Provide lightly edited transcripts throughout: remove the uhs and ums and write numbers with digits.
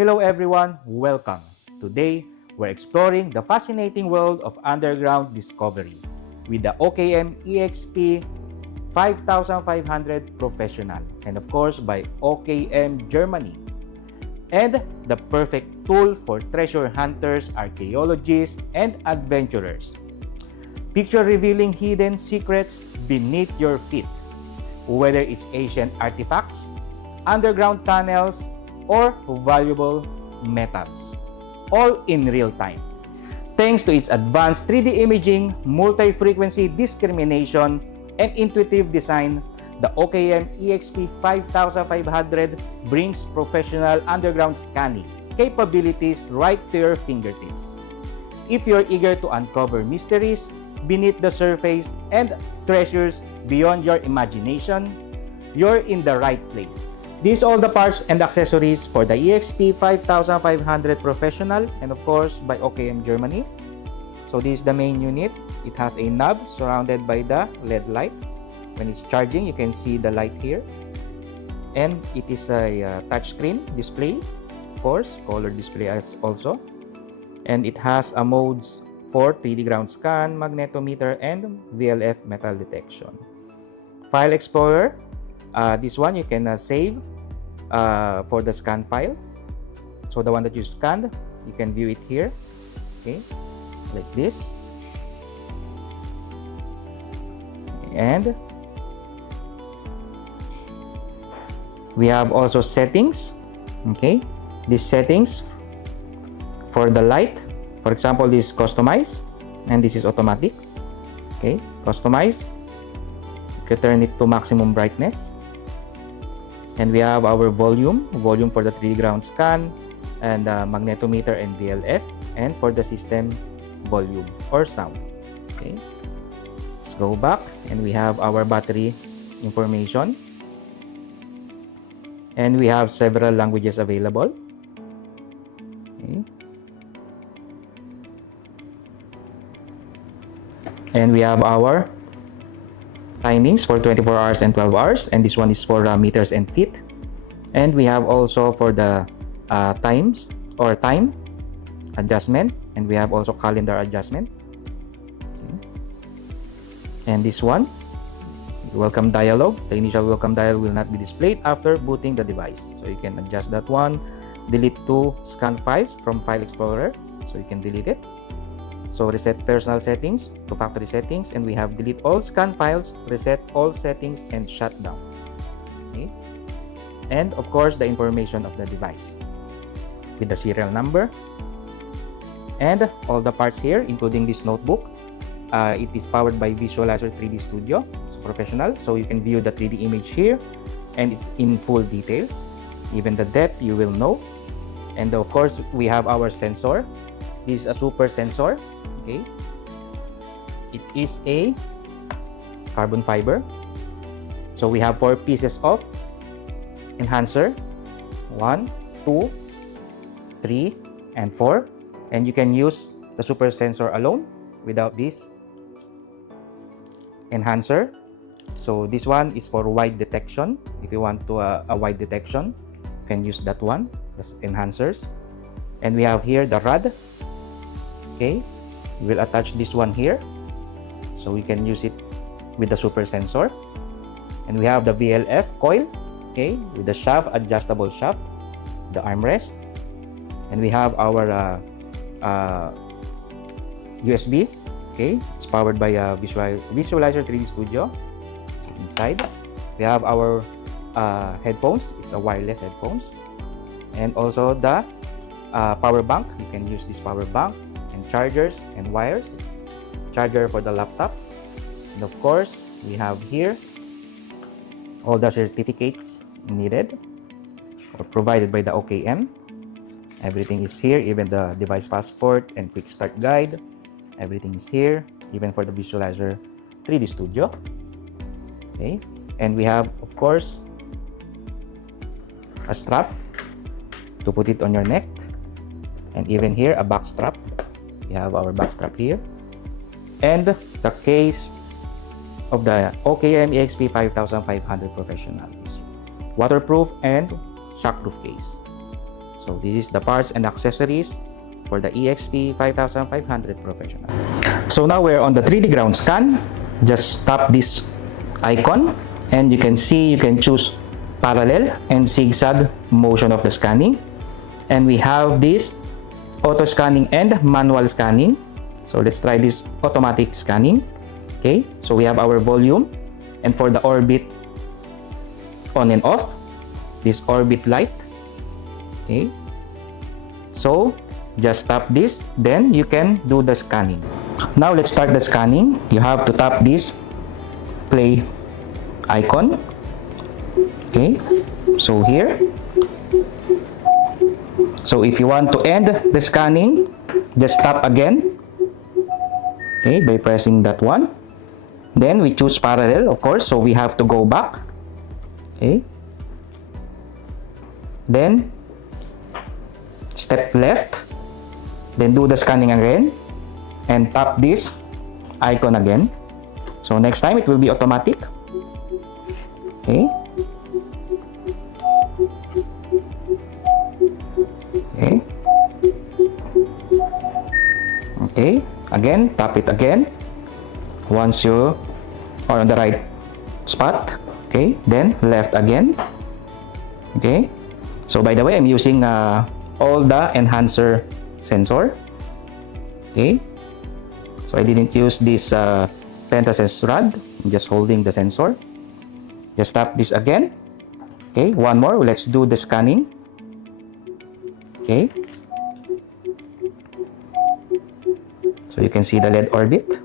Hello everyone, welcome. Today, we're exploring the fascinating world of underground discovery with the OKM EXP 5500 Professional and of course by OKM Germany. And the perfect tool for treasure hunters, archaeologists, and adventurers. Picture revealing hidden secrets beneath your feet, whether it's ancient artifacts, underground tunnels, or valuable metals, all in real time. Thanks to its advanced 3D imaging, multi-frequency discrimination, and intuitive design, the OKM EXP 5500 brings professional underground scanning capabilities right to your fingertips. If you're eager to uncover mysteries beneath the surface and treasures beyond your imagination, you're in the right place. These are all the parts and accessories for the EXP 5500 Professional and of course by OKM Germany. So this is the main unit. It has a knob surrounded by the LED light. When it's charging, you can see the light here. And it is a touchscreen display, of course, color display as also. And it has a modes for 3D ground scan, magnetometer, and VLF metal detection. File Explorer. This one you can save for the scan file. So the one that you scanned, you can view it here. Okay, like this. And we have also settings. Okay, these settings for the light. For example, this is customized and this is automatic. Okay, customized. You can turn it to maximum brightness. And we have our volume for the 3D ground scan, and magnetometer and VLF, and for the system volume or sound. Okay, let's go back, and we have our battery information, and we have several languages available. Okay. And we have our timings for 24 hours and 12 hours, and this one is for meters and feet. And we have also for the times or time adjustment, and we have also calendar adjustment. Okay. And this one, welcome dialog. The initial welcome dialog will not be displayed after booting the device, so you can adjust that one. Delete to scan files from File Explorer, so you can delete it. So reset personal settings to factory settings, and we have delete all scan files, reset all settings, and shut down. Okay. And of course the information of the device with the serial number and all the parts here, including this notebook. It is powered by Visualizer 3D Studio. It's professional, so you can view the 3D image here, and it's in full details. Even the depth you will know. And of course we have our sensor. This is a super sensor. Okay, it is a carbon fiber. So we have 4 pieces of enhancer, 1, 2, 3, and 4, and you can use the super sensor alone without this enhancer. So this one is for wide detection. If you want to a wide detection, you can use that one, the enhancers. And we have here the rod. Okay, we will attach this one here, so we can use it with the super sensor. And we have the VLF coil, okay, with the shaft, adjustable shaft, the armrest. And we have our USB. Okay, it's powered by Visualizer 3D Studio. So inside we have our headphones. It's a wireless headphones, and also the power bank. You can use this power bank, and chargers and wires, charger for the laptop. And of course we have here all the certificates needed or provided by the OKM. Everything is here, even the device passport and quick start guide. Everything is here, even for the Visualizer 3D Studio. Okay, and we have of course a strap to put it on your neck, and even here a back strap. We have our back strap here, and the case of the OKM EXP 5500 Professional is waterproof and shockproof case. So this is the parts and accessories for the EXP 5500 Professional. So now we're on the 3D ground scan. Just tap this icon and you can see you can choose parallel and zigzag motion of the scanning. And we have this auto scanning and manual scanning. So let's try this automatic scanning. Okay, so we have our volume, and for the orbit on and off, this orbit light. Okay, so just tap this, then you can do the scanning. Now let's start the scanning. You have to tap this play icon. Okay, so here. So if you want to end the scanning, just tap again. Okay, by pressing that one. Then we choose parallel, of course, so we have to go back. Okay. Then step left. Then do the scanning again. And tap this icon again. So next time it will be automatic. Okay. Okay. Okay. Again, tap it again. Once you are on the right spot. Okay. Then left again. Okay. So by the way, I'm using all the enhancer sensor. Okay. So I didn't use this pentasense rod. I'm just holding the sensor. Just tap this again. Okay. One more. Let's do the scanning. Okay. So you can see the LED orbit.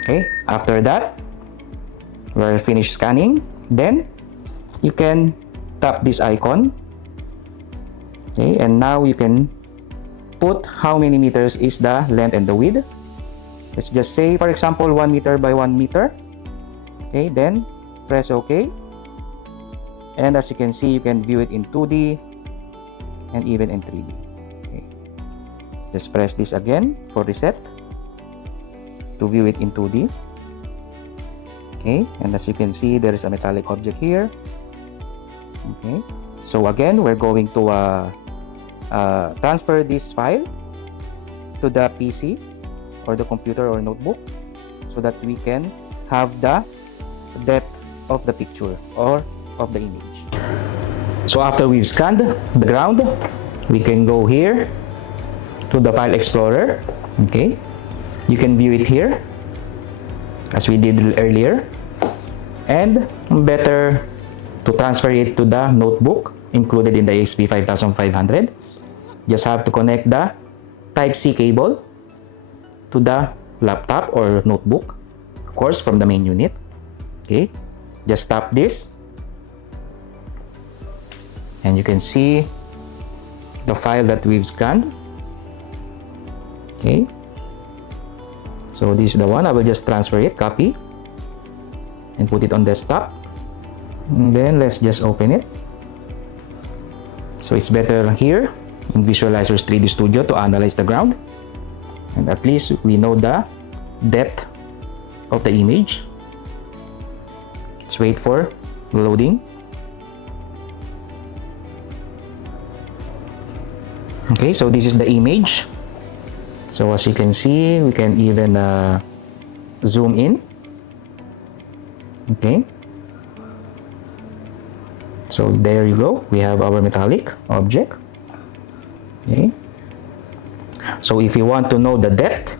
Okay, after that, we're finished scanning. Then you can tap this icon. Okay, and now you can put how many meters is the length and the width. Let's just say, for example, 1 meter by 1 meter. Okay, then press OK. And as you can see, you can view it in 2D and even in 3D. Okay. Just press this again for reset to view it in 2D. Okay, and as you can see, there is a metallic object here. Okay, so again, we're going to transfer this file to the PC or the computer or notebook so that we can have the depth of the picture or of the image. So after we've scanned the ground, we can go here to the File Explorer. Okay, you can view it here as we did earlier, and better to transfer it to the notebook included in the EXP 5500. Just have to connect the Type-C cable to the laptop or notebook, of course from the main unit. Okay, just tap this and you can see the file that we've scanned. Okay, so this is the one. I will just transfer it, copy, and put it on desktop. And then let's just open it. So it's better here in Visualizer's 3D Studio to analyze the ground, and at least we know the depth of the image. Let's wait for loading. Okay, so this is the image. So as you can see, we can even zoom in. Okay, so there you go, we have our metallic object. Okay, so if you want to know the depth,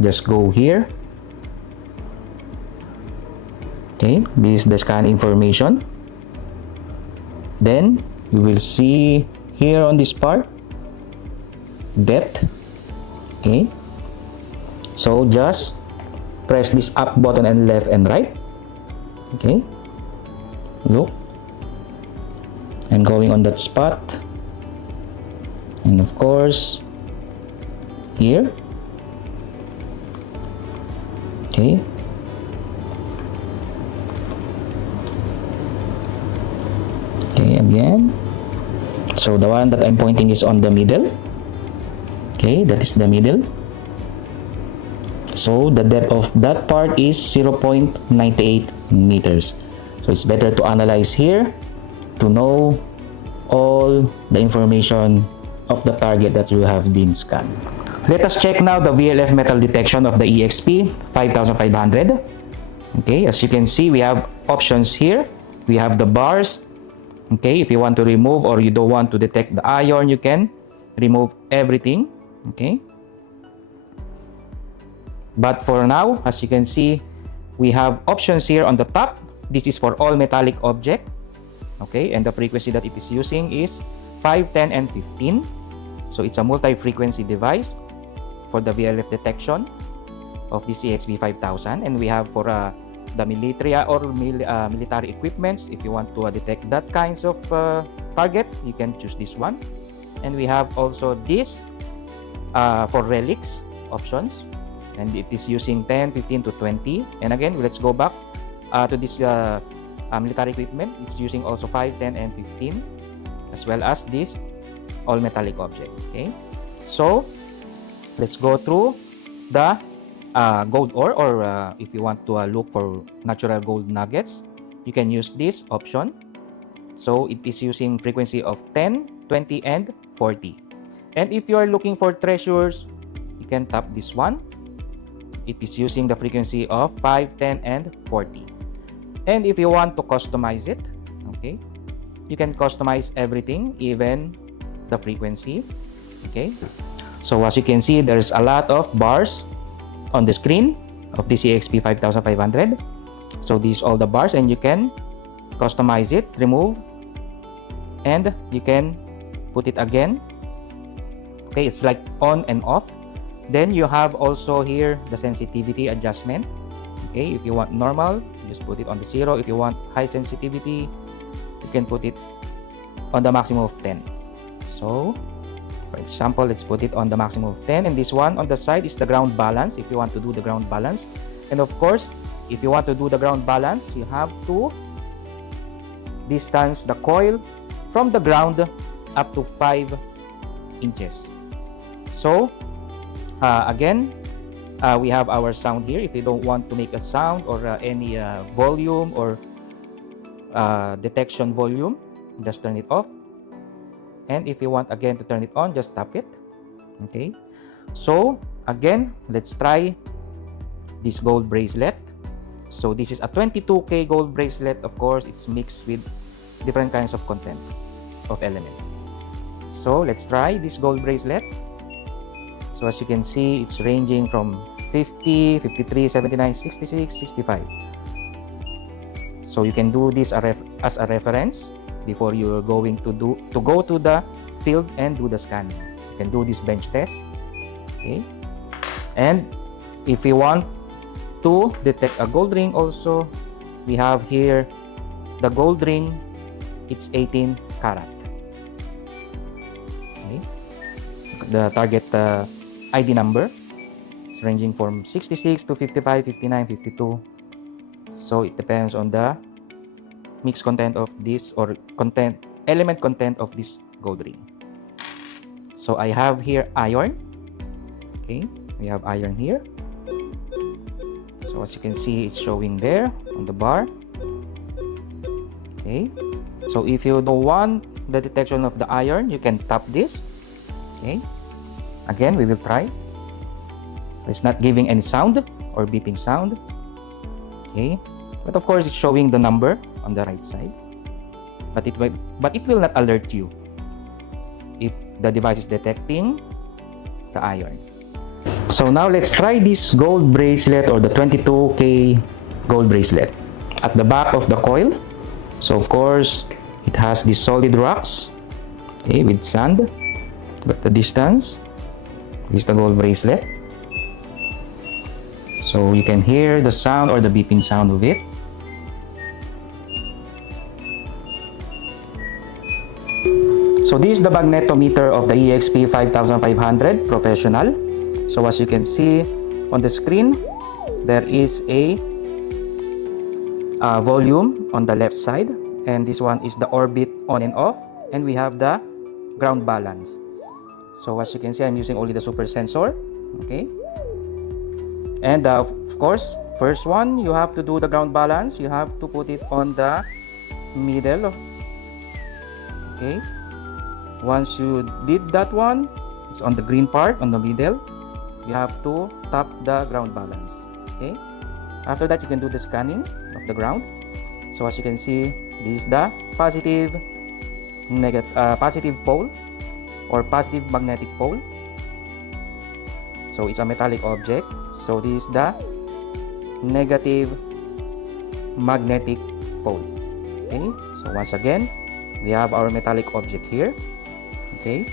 just go here. Okay, this is the scan information. Then you will see here on this part depth. Okay, so just press this up button and left and right. Okay, look, I'm going on that spot, and of course here. Okay, okay, again. So the one that I'm pointing is on the middle. Okay, that is the middle. So the depth of that part is 0.98 meters. So it's better to analyze here to know all the information of the target that you have been scanned. Let us check now the VLF metal detection of the EXP 5500. Okay, as you can see, we have options here. We have the bars. Okay, if you want to remove or you don't want to detect the iron, you can remove everything. Okay, but for now, as you can see, we have options here on the top. This is for all metallic object. Okay, and the frequency that it is using is 5, 10, and 15. So it's a multi-frequency device for the VLF detection of this EXP 5000. And we have for the military or military equipments. If you want to detect that kinds of target, you can choose this one. And we have also this for relics options, and it is using 10, 15 to 20. And again, let's go back to this military equipment. It's using also 5, 10, and 15, as well as this all metallic object. Okay, so let's go through the gold ore, or if you want to look for natural gold nuggets, you can use this option. So it is using frequency of 10, 20, and 40. And if you are looking for treasures, you can tap this one. It is using the frequency of 5, 10, and 40. And if you want to customize it, okay, you can customize everything, even the frequency. Okay, so as you can see, there's a lot of bars on the screen of the EXP 5500. So these all the bars, and you can customize it, remove, and you can put it again. Okay, it's like on and off. Then you have also here the sensitivity adjustment. Okay, if you want normal, you just put it on the 0. If you want high sensitivity, you can put it on the maximum of 10. So for example, let's put it on the maximum of 10. And this one on the side is the ground balance, if you want to do the ground balance. And of course, if you want to do the ground balance, you have to distance the coil from the ground up to 5 inches. So again, we have our sound here. If you don't want to make a sound or any volume or detection volume, just turn it off. And if you want again to turn it on, just tap it. Okay, so again, let's try this gold bracelet. So this is a 22K gold bracelet. Of course, it's mixed with different kinds of content of elements. So let's try this gold bracelet. So as you can see, it's ranging from 50, 53, 79, 66, 65. So you can do this as a reference before you're going to go to the field and do the scanning. You can do this bench test. Okay, and if you want to detect a gold ring also, we have here the gold ring. It's 18 karat. Okay, the target ID number is ranging from 66 to 55, 59, 52. So it depends on the mixed content of this, or element content of this gold ring. So I have here iron. Okay, we have iron here. So as you can see, it's showing there on the bar. Okay, so if you don't want the detection of the iron, you can tap this. Okay, again, we will try. It's not giving any sound or beeping sound. Okay, but of course, it's showing the number on the right side. But it will not alert you if the device is detecting the iron. So now let's try this gold bracelet, or the 22K gold bracelet. At the back of the coil, so of course it has these solid rocks, okay, with sand. But the distance is the gold bracelet. So you can hear the sound or the beeping sound of it. So this is the magnetometer of the EXP 5500 Professional. So as you can see on the screen, there is a volume on the left side, and this one is the orbit on and off, and we have the ground balance. So as you can see, I'm using only the super sensor. Okay, and of course, first one, you have to do the ground balance. You have to put it on the middle. Okay, once you did that one, it's on the green part on the middle. You have to tap the ground balance. Okay, after that you can do the scanning of the ground. So as you can see, this is the positive pole or positive magnetic pole. So it's a metallic object. So this is the negative magnetic pole. Okay, so once again, we have our metallic object here. Okay,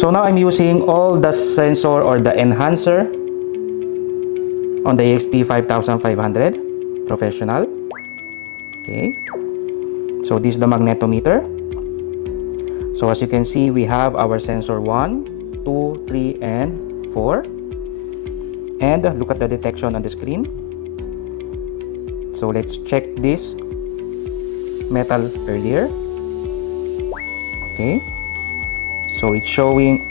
so now I'm using all the sensor or the enhancer on the EXP 5500 professional. Okay, so this is the magnetometer. So as you can see, we have our sensor 1, 2, 3, and 4. And look at the detection on the screen. So let's check this metal earlier. Okay, so it's showing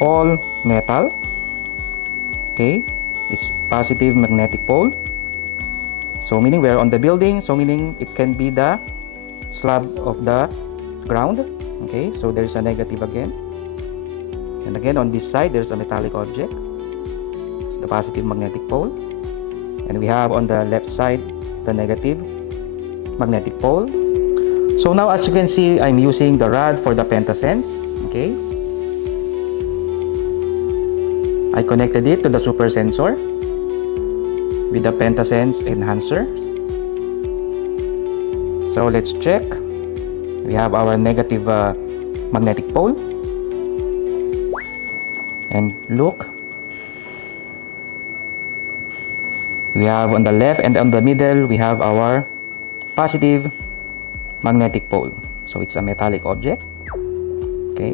all metal. Okay, it's positive magnetic pole. So meaning we're on the building, so meaning it can be the slab of the ground. Okay, so there's a negative again. And again on this side, there's a metallic object. It's the positive magnetic pole. And we have on the left side, the negative magnetic pole. So now as you can see, I'm using the rod for the pentasense. Okay, I connected it to the super sensor with the pentasense enhancer. So let's check. We have our negative magnetic pole. And look, we have on the left and on the middle, we have our positive magnetic pole. So it's a metallic object. Okay.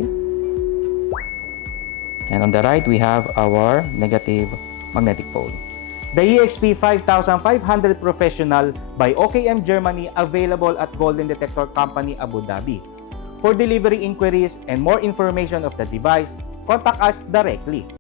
And on the right, we have our negative magnetic pole. The EXP 5500 Professional by OKM Germany, available at Golden Detector Company, Abu Dhabi. For delivery inquiries and more information of the device, contact us directly.